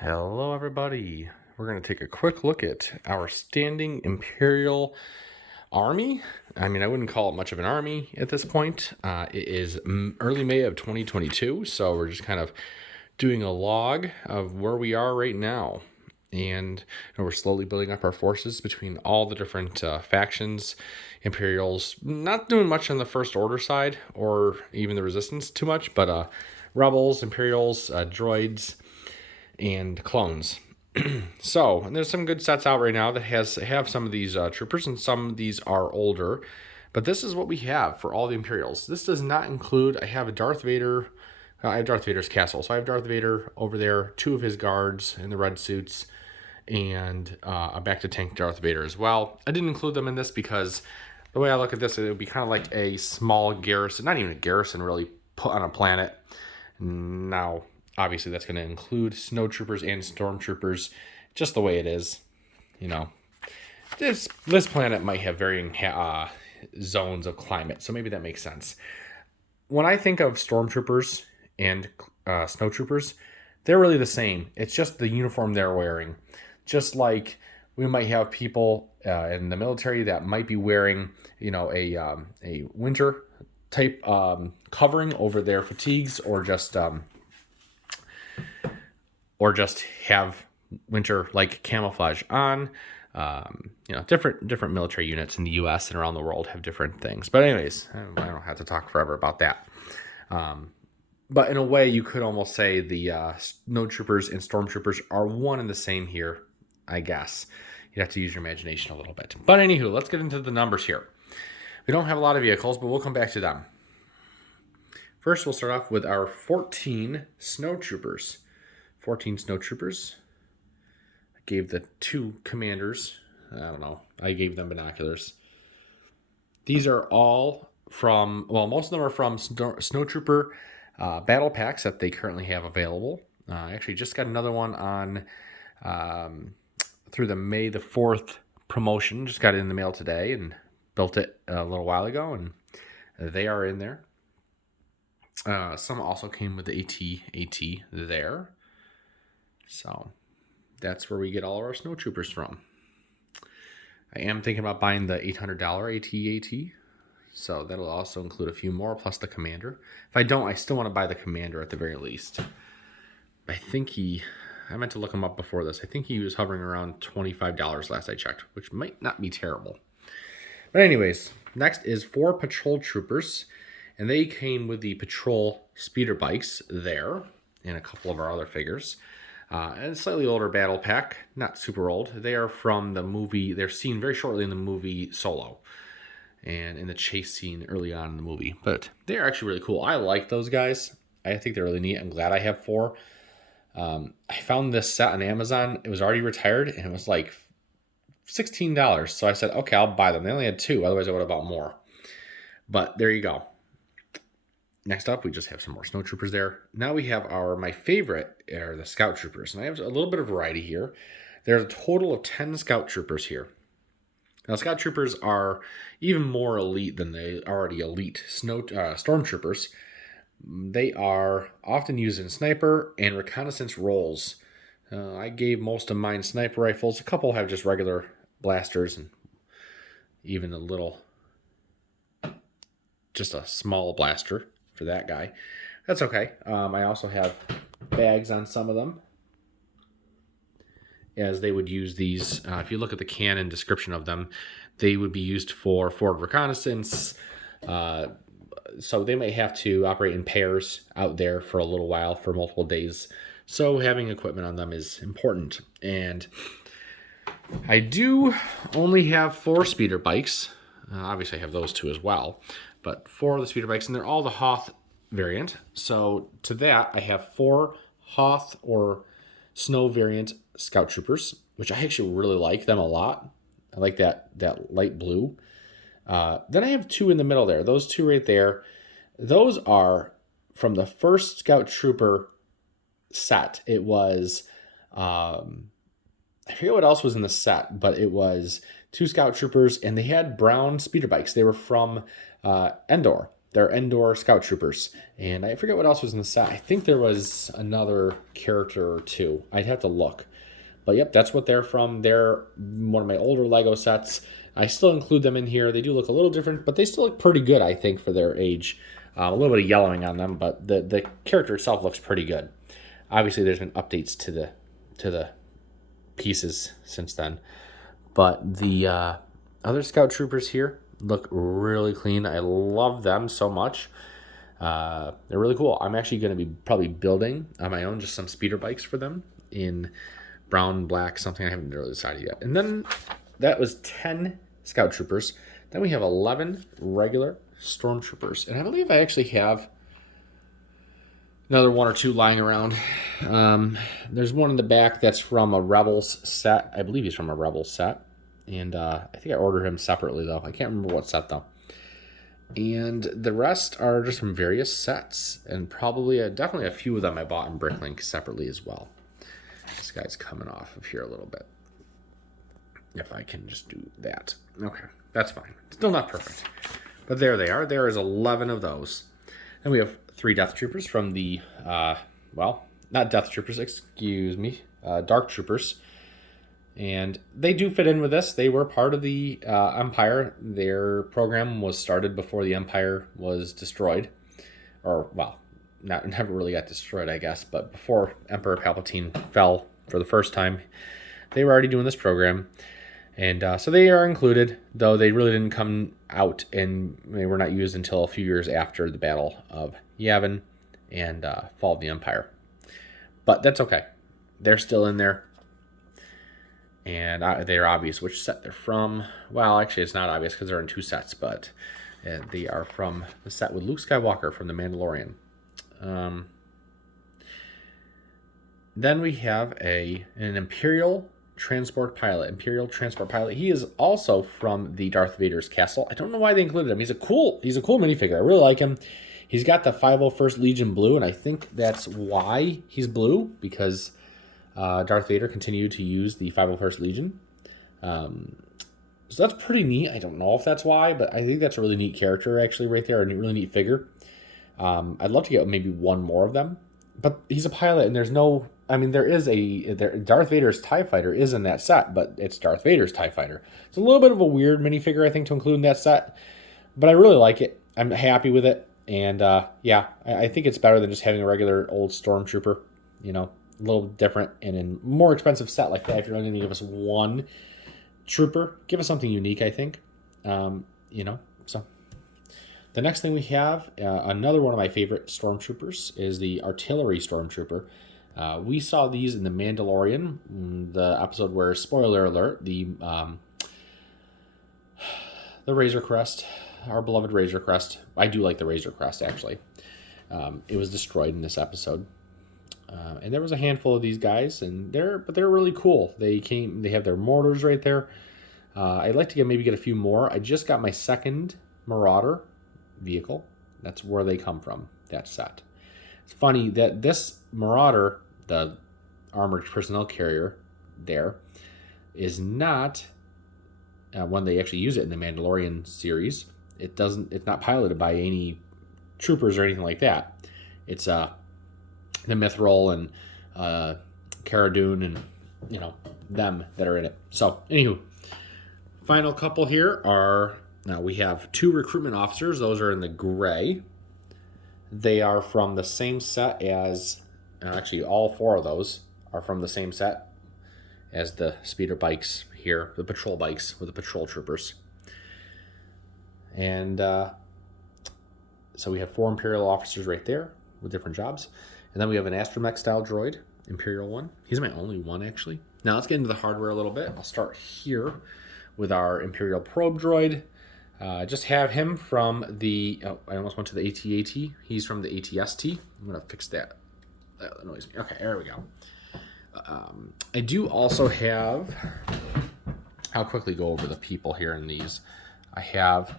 Hello, everybody. We're going to take a quick look at our standing Imperial Army. I mean, I wouldn't call it much of an army at this point. It is early May of 2022, so we're just kind of doing a log of where we are right now. And we're slowly building up our forces between all the different factions. Imperials not doing much on the First Order side or even the Resistance too much, but rebels, Imperials, droids, and clones. So, and there's some good sets out right now that have some of these troopers, and some of these are older. But this is what we have for all the Imperials. This does not include. I have a Darth Vader. I have Darth Vader's castle, so I have Darth Vader over there, two of his guards in the red suits, and a back to tank Darth Vader as well. I didn't include them in this because the way I look at this, it would be kind of like a small garrison, not even a garrison really, put on a planet. Now, obviously, that's going to include snowtroopers and stormtroopers, just the way it is. This planet might have varying zones of climate, so maybe that makes sense. When I think of stormtroopers and snowtroopers, they're really the same. It's just the uniform they're wearing. Just like we might have people in the military that might be wearing, a winter type covering over their fatigues, or just have winter like camouflage on. Different military units in the U.S. and around the world have different things. But anyways, I don't have to talk forever about that. But in a way, you could almost say the snow troopers and stormtroopers are one and the same here, I guess. You'd have to use your imagination a little bit. But anywho, let's get into the numbers here. We don't have a lot of vehicles, but we'll come back to them. First, we'll start off with our 14 snow troopers. 14 snow troopers. I gave the two commanders, I gave them binoculars. These are all from, most of them are from snowtrooper battle packs that they currently have available. I actually just got another one on through the May the 4th promotion. Just got it in the mail today and built it a little while ago, and they are in there. Some also came with the AT there. So that's where we get all of our snowtroopers from. I am thinking about buying the $800 AT. So that'll also include a few more, plus the commander. If I don't, I still want to buy the commander at the very least. I meant to look him up before this. I think he was hovering around $25 last I checked, which might not be terrible. But anyways, next is 4 patrol troopers. And they came with the patrol speeder bikes there, and a couple of our other figures. And a slightly older battle pack, not super old. They are from the movie, they're seen very shortly in the movie Solo, and in the chase scene early on in the movie. But they're actually really cool. I like those guys. I think they're really neat. I'm glad I have 4. I found this set on Amazon. It was already retired, and it was like $16. So I said, okay, I'll buy them. They only had 2, otherwise I would have bought more. But there you go. Next up, we just have some more snowtroopers there. Now we have my favorite are the scout troopers. And I have a little bit of variety here. There's a total of 10 scout troopers here. Now, scout troopers are even more elite than the already elite stormtroopers. They are often used in sniper and reconnaissance roles. I gave most of mine sniper rifles. A couple have just regular blasters, and even just a small blaster for that guy. That's okay. I also have bags on some of them, as they would use these. If you look at the canon description of them, they would be used for forward reconnaissance. So they may have to operate in pairs out there for a little while, for multiple days. So having equipment on them is important. And I do only have 4 speeder bikes. Obviously I have those 2 as well, but 4 of the speeder bikes, and they're all the Hoth variant. So to that, I have 4 Hoth or snow variant scout troopers, which I actually really like them a lot. I like that light blue. Then I have 2 in the middle there. Those 2 right there, those are from the first scout trooper set. It was, I forget what else was in the set, but it was 2 scout troopers, and they had brown speeder bikes. They were from Endor. They're Endor Scout Troopers. And I forget what else was in the set. I think there was another character or two. I'd have to look. But yep, that's what they're from. They're one of my older Lego sets. I still include them in here. They do look a little different, but they still look pretty good, I think, for their age. A little bit of yellowing on them, but the character itself looks pretty good. Obviously, there's been updates to the pieces since then. But the other Scout Troopers here look really clean. I love them so much. They're really cool. I'm actually going to be probably building on my own just some speeder bikes for them in brown, black, something I haven't really decided yet. And then that was 10 Scout Troopers. Then we have 11 regular Stormtroopers. And I believe I actually have another one or two lying around. There's one in the back that's from a Rebels set. I believe he's from a Rebels set. And I think I ordered him separately, though. I can't remember what set, though. And the rest are just from various sets. And probably, definitely a few of them I bought in Bricklink separately as well. This guy's coming off of here a little bit. If I can just do that. Okay, that's fine. Still not perfect. But there they are. There is 11 of those. And we have 3 Death Troopers from the, well, not Death Troopers, excuse me, Dark Troopers. And they do fit in with this. They were part of the Empire. Their program was started before the Empire was destroyed. Or, well, never really got destroyed, I guess. But before Emperor Palpatine fell for the first time, they were already doing this program. And so they are included, though they really didn't come out and they were not used until a few years after the Battle of Yavin and Fall of the Empire. But that's okay. They're still in there. And they're obvious which set they're from. Well, actually, it's not obvious because they're in 2 sets, but they are from the set with Luke Skywalker from The Mandalorian. Then we have an Imperial Transport Pilot. He is also from the Darth Vader's castle. I don't know why they included him. He's a cool minifigure. I really like him. He's got the 501st Legion blue, and I think that's why he's blue, because Darth Vader continued to use the 501st Legion. So that's pretty neat. I don't know if that's why, but I think that's a really neat character, actually, right there. A really neat figure. I'd love to get maybe one more of them. But he's a pilot, and there's no... I mean, Darth Vader's TIE Fighter is in that set, but it's Darth Vader's TIE Fighter. It's a little bit of a weird minifigure, I think, to include in that set. But I really like it. I'm happy with it. And, yeah, I think it's better than just having a regular old Stormtrooper. You know, a little different. And in a more expensive set like that, if you're only going to give us one trooper, give us something unique, I think. You know, so... The next thing we have, another one of my favorite Stormtroopers, is the Artillery Stormtrooper. We saw these in The Mandalorian, the episode where, spoiler alert, the Razor Crest, our beloved Razor Crest. I do like the Razor Crest, actually. It was destroyed in this episode. And there was a handful of these guys, and they're really cool. They have their mortars right there. I'd like to maybe get a few more. I just got my second Marauder vehicle. That's where they come from, that set. It's funny that this Marauder, the armored personnel carrier there, is not when they actually use it in the Mandalorian series. It's not piloted by any troopers or anything like that. It's the Mithril and Cara Dune and, you know, them that are in it. So anywho, final couple here are... Now, we have 2 recruitment officers. Those are in the gray. They are from the same set as... Actually, all 4 of those are from the same set as the speeder bikes here, the patrol bikes with the patrol troopers. And so we have 4 Imperial officers right there with different jobs. And then we have an astromech-style droid, Imperial one. He's my only one, actually. Now, let's get into the hardware a little bit. I'll start here with our Imperial probe droid. Just have him from the... Oh, I almost went to the AT-AT. He's from the AT-ST. I'm going to fix that. That annoys me. Okay, there we go. I do also have... I'll quickly go over the people here in these. I have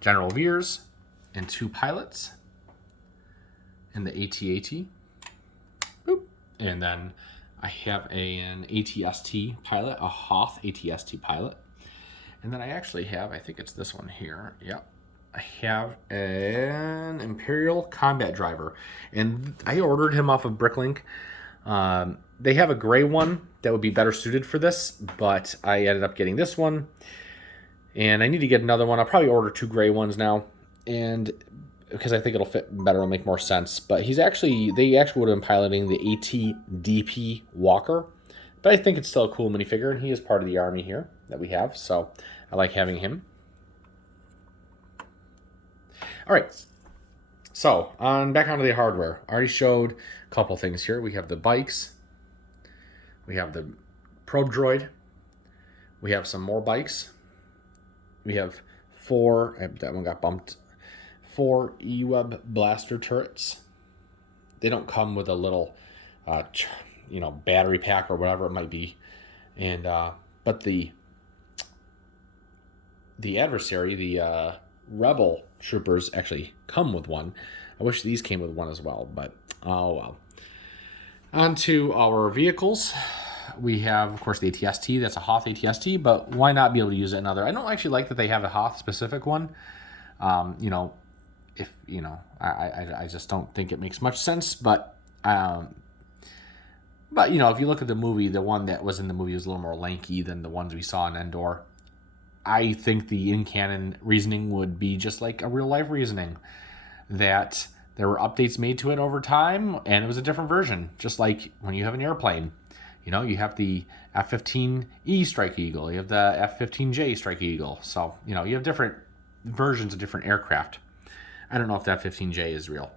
General Veers and 2 pilots in the AT-AT. Boop. And then I have an AT-ST pilot, a Hoth AT-ST pilot. And then I actually have, I think it's this one here. Yep. I have an Imperial Combat Driver, and I ordered him off of Bricklink. They have a gray one that would be better suited for this, but I ended up getting this one, and I need to get another one. I'll probably order 2 gray ones now, and because I think it'll fit better, it'll make more sense. But they actually would have been piloting the ATDP Walker, but I think it's still a cool minifigure, and he is part of the army here that we have, so I like having him. All right, so back onto the hardware. I already showed a couple things here. We have the bikes. We have the probe droid. We have some more bikes. We have 4, that one got bumped, 4 E-Web blaster turrets. They don't come with a little, battery pack or whatever it might be. And but the adversary, the Rebel troopers, actually come with one. I wish these came with one as well, but oh well. On to our vehicles. We have, of course, the ATST. That's a Hoth ATST, but why not be able to use another? I don't actually like that they have a Hoth specific one. I just don't think it makes much sense. But if you look at the movie, the one that was in the movie was a little more lanky than the ones we saw in Endor. I think the in-canon reasoning would be just like a real-life reasoning, that there were updates made to it over time, and it was a different version, just like when you have an airplane. You have the F-15E Strike Eagle, you have the F-15J Strike Eagle, so, you have different versions of different aircraft. I don't know if the F-15J is real,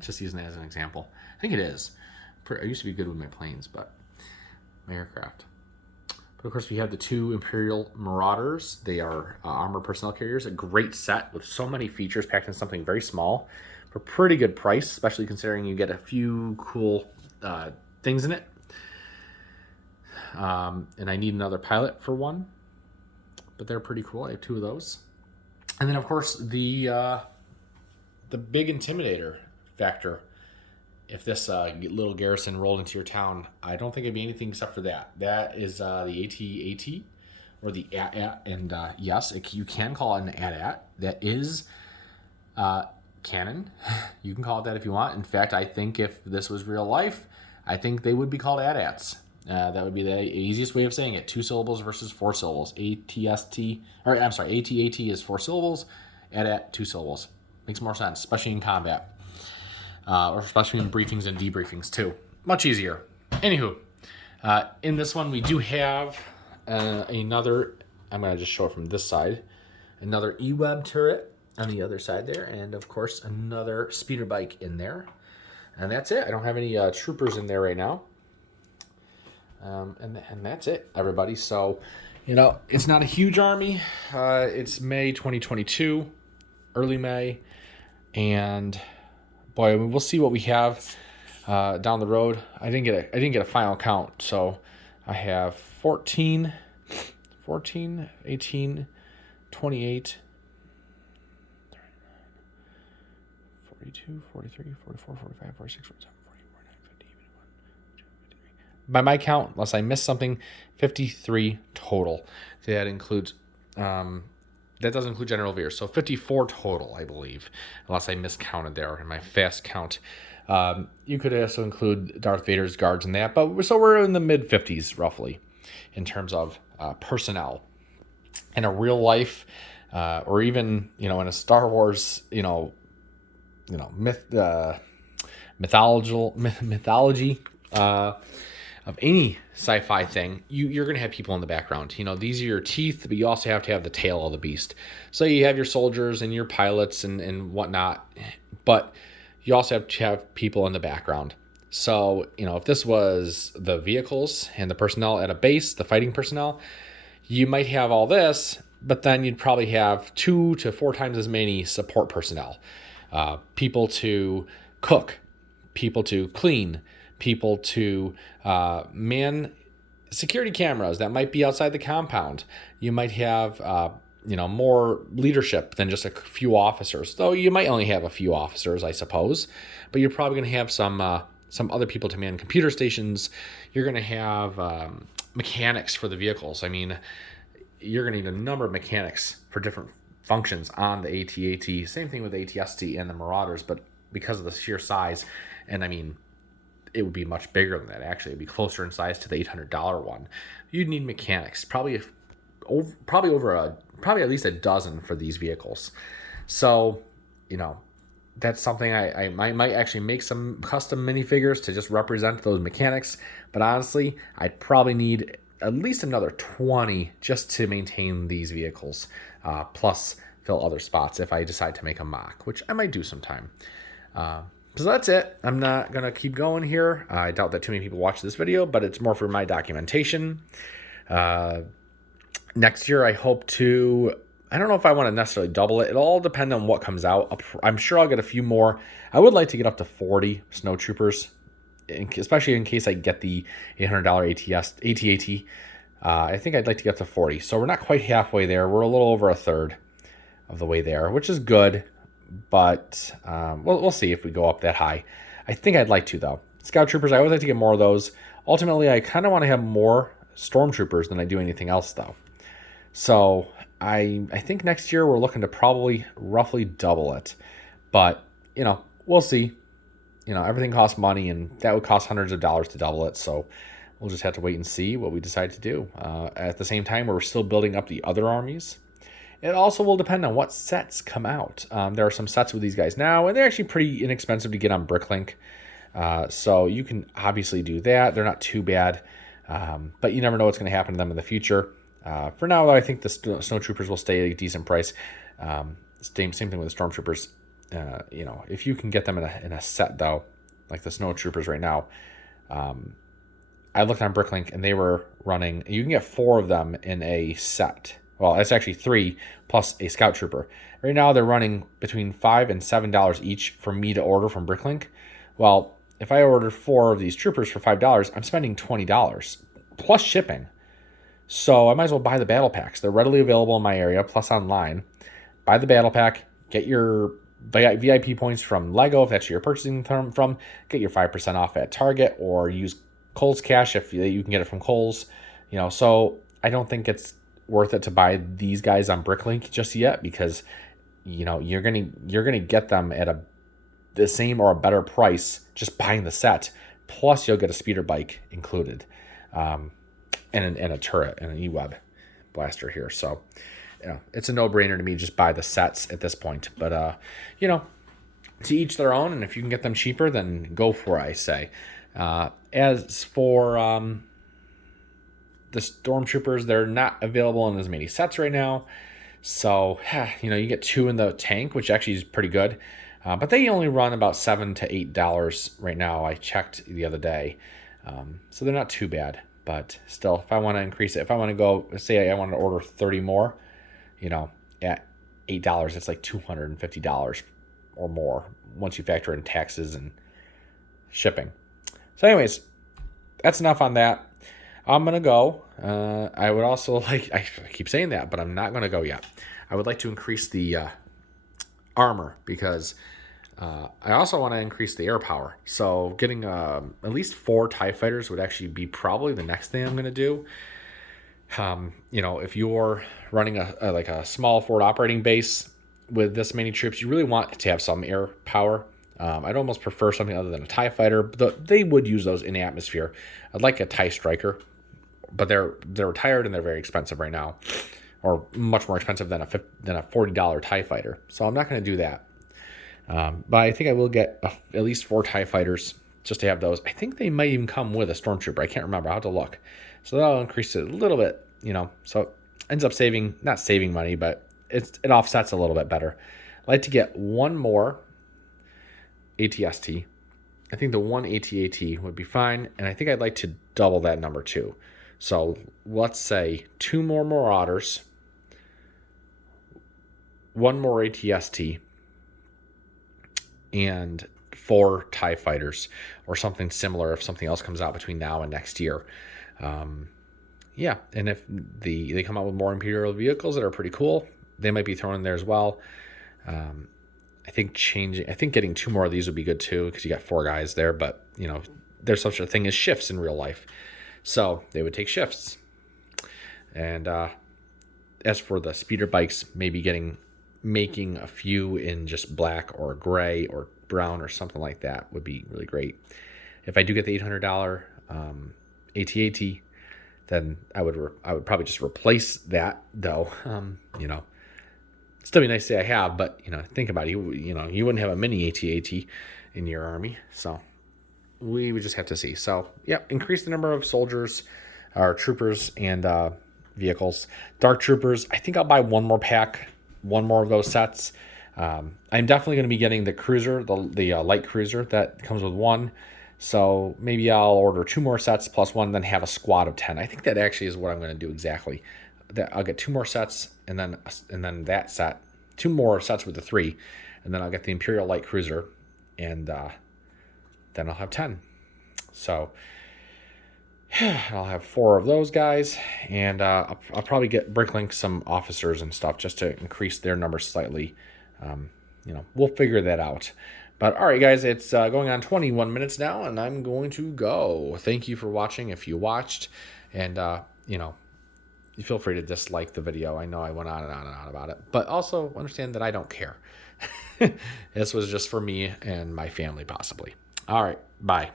just using it as an example. I think it is. I used to be good with my planes, but my aircraft. But of course, we have the 2 Imperial Marauders. They are armor personnel carriers. A great set with so many features packed in something very small for a pretty good price, especially considering you get a few cool things in it. And I need another pilot for one, but they're pretty cool. I have 2 of those. And then, of course, the big intimidator factor. If this little garrison rolled into your town, I don't think it'd be anything except for that. That is the AT-AT, or the AT-AT, and yes, you can call it an AT-AT. That is canon. You can call it that if you want. In fact, I think if this was real life, I think they would be called AT-ATs. That would be the easiest way of saying it. 2 syllables versus 4 syllables. AT-AT is 4 syllables. AT-AT, 2 syllables. Makes more sense, especially in combat. Or especially in briefings and debriefings too. Much easier. Anywho, in this one we do have another, I'm going to just show it from this side, another E-Web turret on the other side there, and of course another speeder bike in there. And that's it. I don't have any troopers in there right now. And that's it, everybody. So, it's not a huge army. It's May 2022, early May, and boy, we'll see what we have down the road. I didn't get a final count, so I have 14, 18, 28, 42, 43, 44, 45, 46, 47, 48, 49, 50, 51, 52, 53. By my count, unless I missed something, 53 total. That includes that doesn't include General Veer, so 54 total, I believe, unless I miscounted there in my fast count. You could also include Darth Vader's guards in that, but so we're in the mid-50s roughly in terms of personnel. In a real life, or even in a Star Wars, mythology of any sci-fi thing, you're going to have people in the background. These are your teeth, but you also have to have the tail of the beast. So you have your soldiers and your pilots and whatnot, but you also have to have people in the background. So, if this was the vehicles and the personnel at a base, the fighting personnel, you might have all this, but then you'd probably have 2 to 4 times as many support personnel. People to cook, people to clean, people to man security cameras that might be outside the compound. You might have more leadership than just a few officers, though you might only have a few officers, I suppose, but you're probably going to have some other people to man computer stations. You're going to have mechanics for the vehicles. I mean, you're going to need a number of mechanics for different functions on the AT-AT. Same thing with the AT-ST and the Marauders, but because of the sheer size, and I mean, it would be much bigger than that. Actually, it'd be closer in size to the $800 one. You'd need mechanics, probably at least a dozen for these vehicles. So, that's something I might actually make some custom minifigures to just represent those mechanics. But honestly, I'd probably need at least another 20 just to maintain these vehicles, plus fill other spots if I decide to make a mock, which I might do sometime. So that's it. I'm not going to keep going here. I doubt that too many people watch this video, but it's more for my documentation. Next year, I hope to... I don't know if I want to necessarily double it. It'll all depend on what comes out. I'm sure I'll get a few more. I would like to get up to 40 snow troopers, especially in case I get the $800 AT-AT. I think I'd like to get up to 40. So we're not quite halfway there. We're a little over a third of the way there, which is good. But we'll see if we go up that high. I think I'd like to, though. Scout troopers, I always like to get more of those. Ultimately, I kind of want to have more stormtroopers than I do anything else, though. So I think next year we're looking to probably roughly double it. But, we'll see. Everything costs money, and that would cost hundreds of dollars to double it. So we'll just have to wait and see what we decide to do. At the same time, we're still building up the other armies. It also will depend on what sets come out. There are some sets with these guys now, and they're actually pretty inexpensive to get on Bricklink. So you can obviously do that. They're not too bad, but you never know what's going to happen to them in the future. For now, though, I think the snowtroopers will stay at a decent price. Same thing with the stormtroopers. If you can get them in a set, though, like the snowtroopers right now, I looked on Bricklink, and they were running... You can get 4 of them in a set. Well, it's actually 3 plus a scout trooper. Right now, they're running between $5 and $7 each for me to order from Bricklink. Well, if I order 4 of these troopers for $5, I'm spending $20 plus shipping. So I might as well buy the battle packs. They're readily available in my area, plus online. Buy the battle pack. Get your VIP points from Lego, if that's where you're purchasing them from. Get your 5% off at Target, or use Kohl's Cash if you can get it from Kohl's. So I don't think it's worth it to buy these guys on Bricklink just yet, because you're gonna get them at the same or a better price just buying the set. Plus, you'll get a speeder bike included, and a turret and an E-Web blaster here. So, it's a no-brainer to me. Just buy the sets at this point. But to each their own. And if you can get them cheaper, then go for it, I say. As for the stormtroopers, they're not available in as many sets right now. So, you get 2 in the tank, which actually is pretty good. But they only run about $7 to $8 right now. I checked the other day. So they're not too bad. But still, if I want to increase it, if I want to go, say I want to order 30 more, at $8, it's like $250 or more once you factor in taxes and shipping. So anyways, that's enough on that. I'm going to go. I would also I keep saying that, but I'm not going to go yet. I would like to increase the armor, because I also want to increase the air power. So getting at least 4 TIE fighters would actually be probably the next thing I'm going to do. If you're running a small forward operating base with this many troops, you really want to have some air power. I'd almost prefer something other than a TIE fighter, but they would use those in the atmosphere. I'd like a TIE Striker, but they're retired and they're very expensive right now, or much more expensive than a $40 TIE fighter. So I'm not going to do that. But I think I will get at least 4 TIE fighters just to have those. I think they might even come with a stormtrooper. I can't remember. I'll have to look. So that'll increase it a little bit, So it ends up not saving money, but it offsets a little bit better. I'd like to get 1 more AT-ST. I think the 1 AT-AT would be fine, and I think I'd like to double that number too. So let's say 2 more Marauders, 1 more AT-ST, and 4 TIE fighters, or something similar if something else comes out between now and next year. And if they come out with more Imperial vehicles that are pretty cool, they might be thrown in there as well. I think getting 2 more of these would be good too, because you got 4 guys there, but there's such a thing as shifts in real life. So they would take shifts. And as for the speeder bikes, maybe getting making a few in just black or gray or brown or something like that would be really great. If I do get the $800 AT-AT, then I would probably just replace that though. Still be nice to say I have, but think about it. You wouldn't have a mini AT-AT in your army, so we would just have to see. So yeah, increase the number of soldiers or troopers and vehicles. Dark troopers, I think I'll buy one more pack, one more of those sets. I'm definitely going to be getting the cruiser, the light cruiser that comes with one. So maybe I'll order 2 more sets plus one, then have a squad of 10. I think that actually is what I'm going to do exactly. That I'll get 2 more sets, and then that set, 2 more sets with the 3, and then I'll get the Imperial light cruiser, and then I'll have 10. So I'll have 4 of those guys, and I'll probably brinklink some officers and stuff just to increase their numbers slightly. We'll figure that out. But all right, guys, it's going on 21 minutes now, and I'm going to go. Thank you for watching if you watched, and you feel free to dislike the video. I know I went on and on and on about it, but also understand that I don't care. This was just for me and my family, possibly. All right, bye.